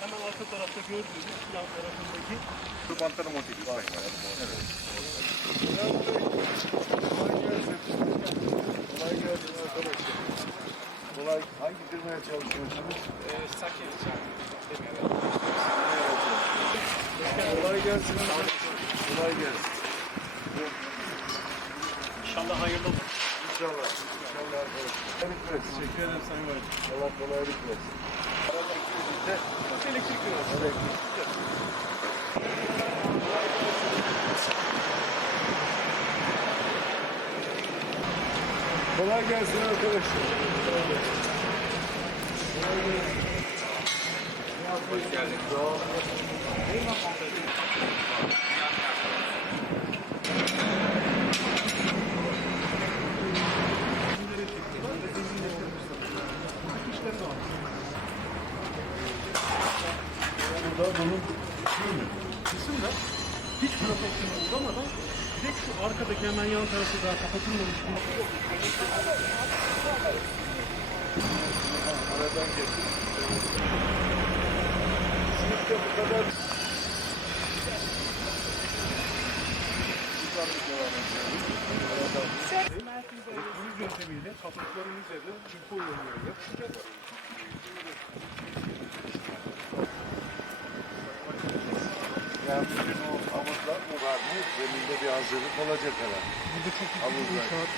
Hemen arka tarafta gördüğünüz plan tarafındaki Bantları monte ediyoruz. Evet. Kolay gelsin arkadaşlar. Kolay, hangi firmaya çalışıyorsunuz? Sakya Kolay gelsin. Kolay gelsin. İnşallah hayırlı olur. İnşallah. İnşallah arkadaşlar. Kolaylık versin. Teşekkür ederim Sayın Valim. Allah kolaylık versin. Elektrik veriyoruz. Elektrik. Kolay gelsin arkadaşlar. Hoş geldin. Sağ olun. Burada bunun kısımda hiç proteksiyona uğramadan direkt şu arkadaki hemen yan tarafı daha kapatılmamış. Aradan geçin. Sınıfta bu kadar devam ediyoruz. Elektronik yöntemiyle kapakların üzerine çırpı uyumları yapışacak. Yani bütün o havuzlar mı var mı? Zeminde bir hazırlık olacak herhalde. Burada çok Havuzlar.